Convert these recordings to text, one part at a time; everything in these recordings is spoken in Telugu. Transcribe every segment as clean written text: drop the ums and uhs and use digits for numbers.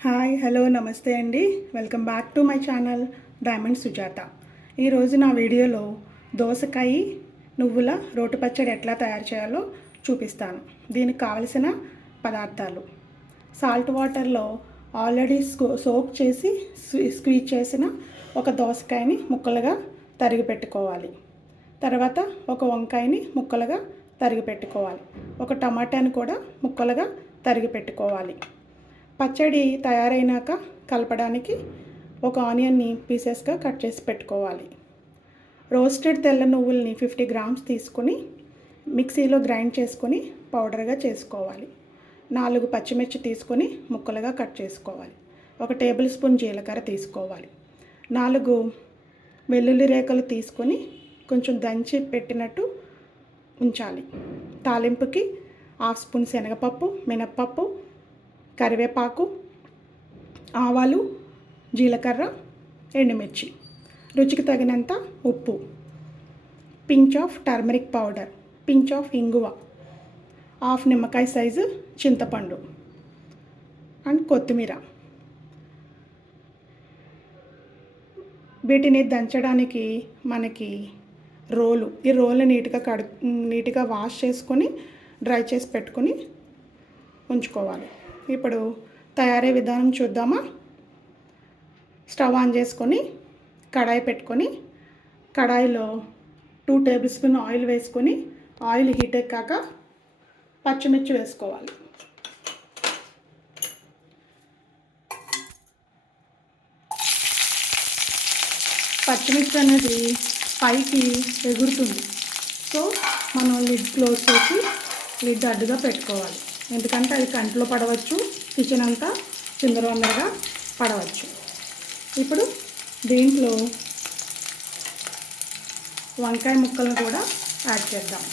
హాయ్ హలో నమస్తే అండి. Welcome back to my channel diamond Sujatha. ఈరోజు నా వీడియోలో దోసకాయ నువ్వుల రోటి పచ్చడి ఎట్లా తయారు చేయాలో చూపిస్తాను. దీనికి కావలసిన పదార్థాలు: సాల్ట్ వాటర్లో ఆల్రెడీ సోక్ చేసి స్క్వీజ్ చేసిన ఒక దోసకాయని ముక్కలుగా తరిగి పెట్టుకోవాలి. తర్వాత ఒక వంకాయని ముక్కలుగా తరిగి పెట్టుకోవాలి. ఒక టమాటాని కూడా ముక్కలుగా తరిగి పెట్టుకోవాలి. పచ్చడి తయారైనాక కలపడానికి ఒక ఆనియన్ని పీసెస్గా కట్ చేసి పెట్టుకోవాలి. రోస్టెడ్ తెల్ల నువ్వుల్ని 50 గ్రామ్స్ తీసుకొని మిక్సీలో గ్రైండ్ చేసుకొని పౌడర్గా చేసుకోవాలి. 4 పచ్చిమిర్చి తీసుకొని ముక్కలుగా కట్ చేసుకోవాలి. 1 టేబుల్ స్పూన్ జీలకర్ర తీసుకోవాలి. 4 వెల్లుల్లి రేఖలు తీసుకొని కొంచెం దంచి పెట్టినట్టు ఉంచాలి. తాలింపుకి 1/2 స్పూన్ శనగపప్పు, మినప్పప్పు, కరివేపాకు, ఆవాలు, జీలకర్ర, ఎండుమిర్చి, రుచికి తగినంత ఉప్పు, pinch of turmeric powder, pinch of ఇంగువ, 1/2 నిమ్మకాయ సైజు చింతపండు అండ్ కొత్తిమీర. వీటిని దంచడానికి మనకి ఈ రోలు నీట్గా వాష్ చేసుకొని డ్రై చేసి పెట్టుకొని ఉంచుకోవాలి. ఇప్పుడు తయారీ విధానం చూద్దామా. స్టవ్ ఆన్ చేసుకొని కడాయి పెట్టుకొని కడాయిలో 2 టేబుల్ స్పూన్ ఆయిల్ వేసుకొని ఆయిల్ హీట్ ఎక్కాక పచ్చిమిర్చి వేసుకోవాలి. పచ్చిమిర్చి అనేది పైకి ఎగురుతుంది. సో మనం లిడ్ క్లోజ్ చేసి లిడ్ అడ్డుగా పెట్టుకోవాలి. ఎందుకంటే అది కంట్లో పడవచ్చు, కిచెన్ అంతా చిందరవందరగా పడవచ్చు. ఇప్పుడు దీంట్లో వంకాయ ముక్కలను కూడా యాడ్ చేద్దాం.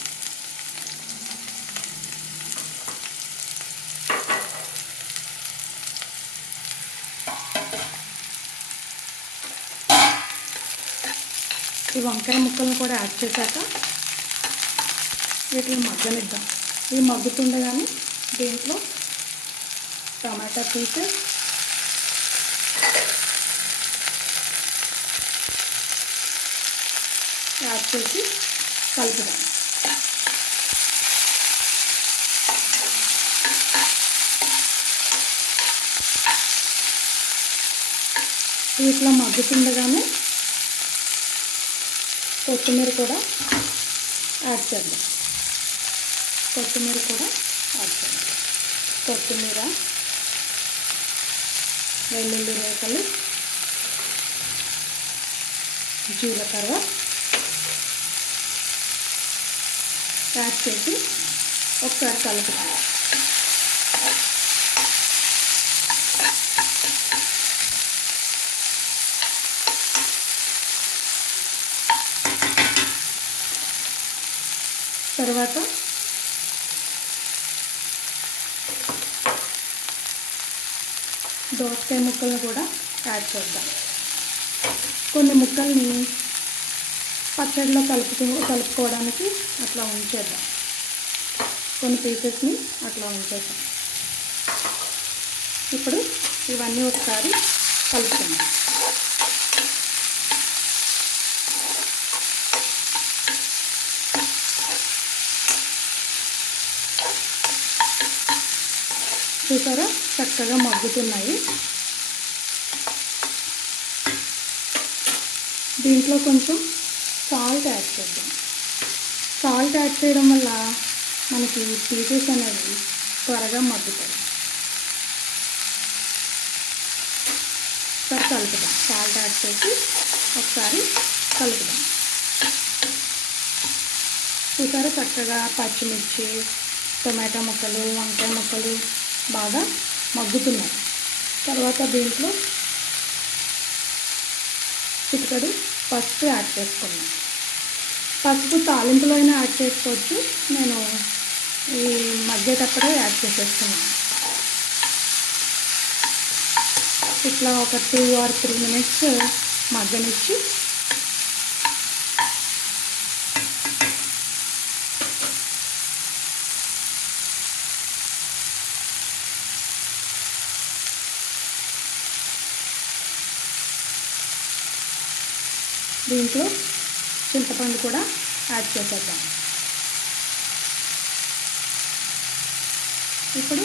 ఈ వంకాయ ముక్కలను కూడా యాడ్ చేశాక వీటిని మగ్గనిద్దాం. ఇవి మగ్గుతుండగానే దీంట్లో టమాటా పీసెస్, యాడ్ చేసి కలుపుదాం. వీటిలో మగ్గుతుండగానే కొత్తిమీర కూడా యాడ్ చేద్దాం. కొత్తిమీర, వెల్లుల్లి రేఖలు, జీలకర్ర యాడ్ చేసి ఒకసారి కలుపుదాం. తర్వాత దోసకాయ ముక్కలను కూడా యాడ్ చేద్దాం. కొన్ని ముక్కల్ని పచ్చడిలో కలుపుకోవడానికి అట్లా ఉంచేద్దాం. కొన్ని పీసెస్ని అట్లా ఉంచేద్దాం. ఇప్పుడు ఇవన్నీ ఒకసారి కలుపుకుందాం. చూసారా, చక్కగా మగ్గుతున్నాయి. దీంట్లో కొంచెం సాల్ట్ యాడ్ చేద్దాం. సాల్ట్ యాడ్ చేయడం వల్ల మనకి పీసెస్ అనేవి త్వరగా మగ్గుతాయి. ఒకసారి కలుపుదాం. సాల్ట్ యాడ్ చేసి ఒకసారి కలుపుదాం. చూసారా, చక్కగా పచ్చిమిర్చి, టొమాటో ముక్కలు, వంకాయ ముక్కలు బాగా మగ్గుతున్నాయి. తర్వాత దీంట్లో చిటికెడు పసుపు యాడ్ చేసుకున్నాను. పసుపు తాలింపులో అయినా యాడ్ చేసుకోవచ్చు. నేను ఈ మగ్గేటప్పుడే యాడ్ చేసేస్తున్నాను. ఇట్లా ఒక 2 or 3 minutes మగ్గనిచ్చి దీంట్లో చింతపండు కూడా యాడ్ చేసేద్దాం. ఇప్పుడు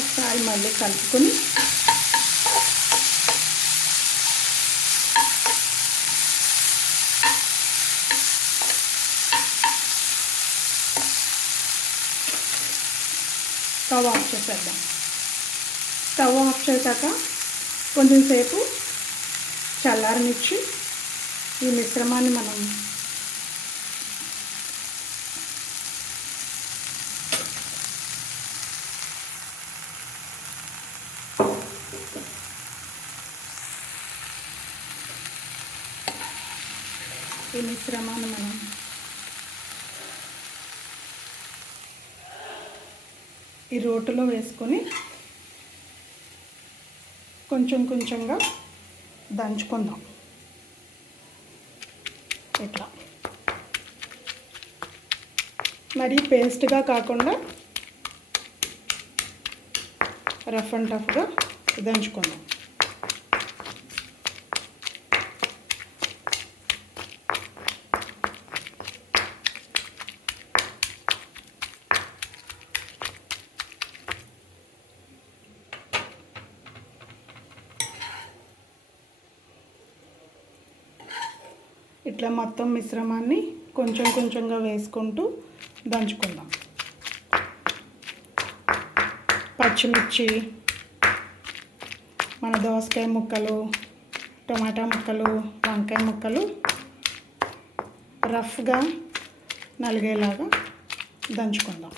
ఒకసారి మళ్ళీ కలుపుకొని స్టవ్ ఆఫ్ చేసేద్దాం. స్టవ్ ఆఫ్ చేశాక కొంచెం సేపు చల్లారనిచ్చి ఈ మిశ్రమాన్ని మనం ఈ రోటిలో వేసుకొని కొంచెం కొంచెంగా దంచుకుందాం. ఇట్లా మరి పేస్ట్గా కాకుండా రఫ్ అండ్ టఫ్గా దంచుకుందాం. ఇట్లా మొత్తం మిశ్రమాన్ని కొంచెం కొంచెంగా వేసుకుంటూ దంచుకుందాం. పచ్చిమిర్చి, మన దోసకాయ ముక్కలు, టమాటా ముక్కలు, వంకాయ ముక్కలు రఫ్గా నలిగేలాగా దంచుకుందాం.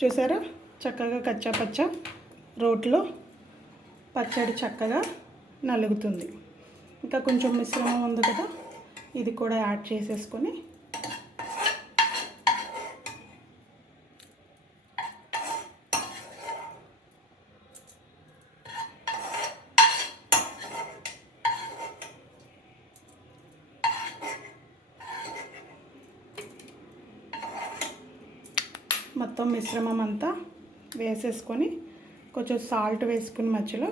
చూసారా, చక్కగా కచ్చా పచ్చ రోట్లో పచ్చడి చక్కగా నలుగుతుంది. ఇంకా కొంచెం మిశ్రమం ఉంది కదా, ఇది కూడా యాడ్ చేసేసుకొని మొత్తం మిశ్రమం అంతా వేసేసుకొని కొంచెం సాల్ట్ వేసుకుని మధ్యలో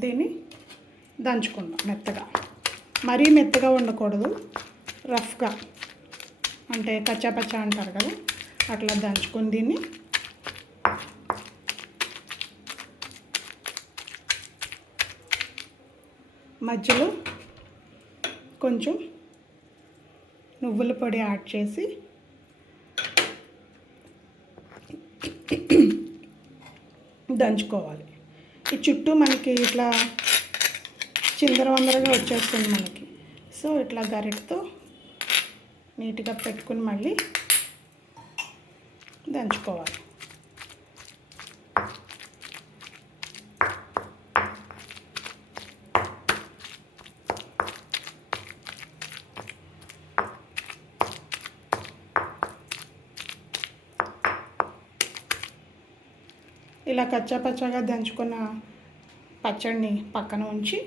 దీన్ని దంచుకుందాం. మెత్తగా, మరీ మెత్తగా ఉండకూడదు, రఫ్గా, అంటే కచ్చాపచ్చా అంటారు కదా, అట్లా దంచుకొని దీన్ని మధ్యలో కొంచెం నువ్వుల పొడి యాడ్ చేసి దంచుకోవాలి. ఈ చుట్టూ మనకి ఇట్లా చిందరవందరగా వచ్చేస్తుంది మనకి. సో ఇట్లా గరిటతో నీట్గా పెట్టుకుని మళ్ళీ దంచుకోవాలి. ఇలా కచ్చాపచ్చాగా దంచుకున్న పచ్చడిని పక్కన ఉంచి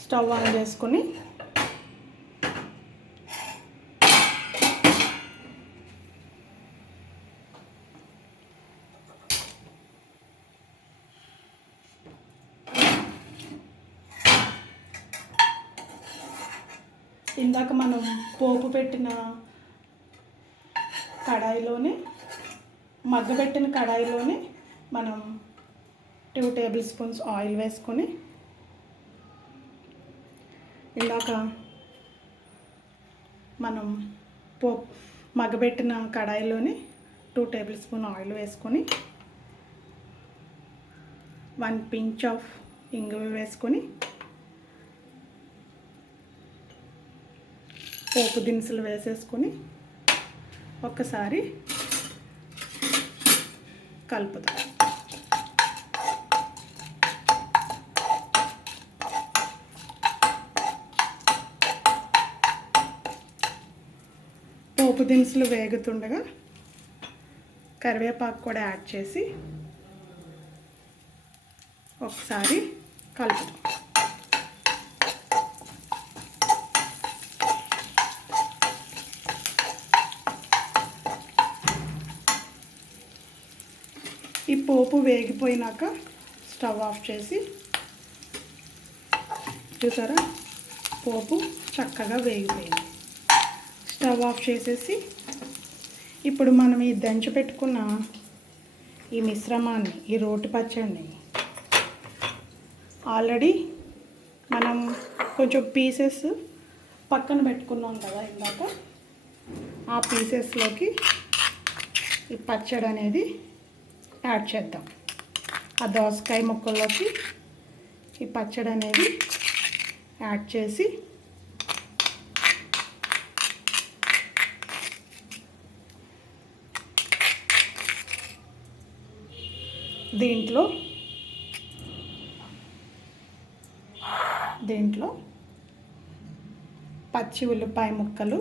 స్టవ్ ఆన్ చేసుకుని ఇందాక మనం పోపు పెట్టిన కడాయిలోనే, మగ్గబెట్టిన కడాయిలోనే మనం 2 టేబుల్ స్పూన్స్ ఆయిల్ వేసుకొని, ఇందాక మనం మగ్గబెట్టిన కడాయిలోనే 2 టేబుల్ స్పూన్ ఆయిల్ వేసుకొని 1 పించ్ ఆఫ్ ఇంగువ వేసుకొని పోపు దినుసులు వేసేసుకొని ఒక్కసారి కలుపుతాం. పోపు దినుసులు వేగుతుండగా కరివేపాకు కూడా యాడ్ చేసి ఒకసారి కలుపుతాం. ఈ పోపు వేగిపోయినాక స్టవ్ ఆఫ్ చేసి, చూసారా పోపు చక్కగా వేగిపోయింది. స్టవ్ ఆఫ్ చేసేసి ఇప్పుడు మనం ఈ దంచి పెట్టుకున్న ఈ మిశ్రమాన్ని, ఈ రోటి పచ్చడిని ఆల్రెడీ మనం కొంచెం పీసెస్ పక్కన పెట్టుకున్నాం కదా ఇందాక, ఆ పీసెస్లోకి ఈ పచ్చడి అనేది యాడ్ చేద్దాం. ఆ దోసకాయ ముక్కల్లోకి ఈ పచ్చడి అనేది యాడ్ చేసి దీంట్లో పచ్చి ఉల్లిపాయ ముక్కలు,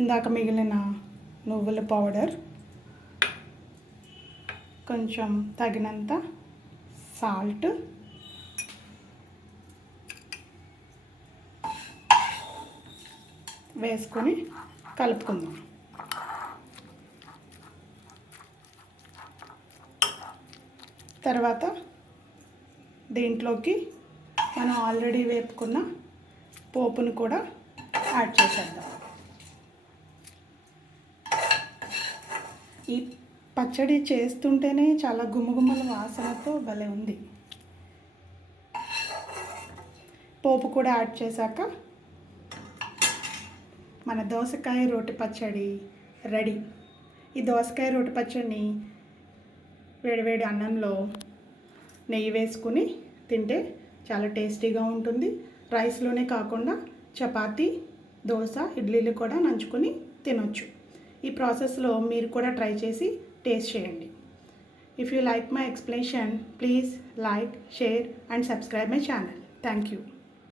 ఇందాక మిగిలిన నువ్వుల పౌడర్, కొంచెం తగినంత సాల్ట్, వేసుకొని కలుపుకుందాం. తర్వాత దీంట్లోకి మనం ఆల్రెడీ వేపుకున్న పోపును కూడా యాడ్ చేసేద్దాం. ఈ పచ్చడి చేస్తుంటేనే చాలా గుమగుమల వాసనతో భలే ఉంది. పోపు కూడా యాడ్ చేశాక మన దోసకాయ రోటి పచ్చడి రెడీ. ఈ దోసకాయ రోటి పచ్చడిని వేడివేడి అన్నంలో నెయ్యి వేసుకుని తింటే చాలా టేస్టీగా ఉంటుంది. రైస్లోనే కాకుండా చపాతీ, దోశ, ఇడ్లీలు కూడా నంచుకొని తినొచ్చు. ఈ ప్రాసెస్లో మీరు కూడా ట్రై చేసి టేస్ట్ చేయండి. If you like my explanation, please like, share and subscribe my channel. Thank you.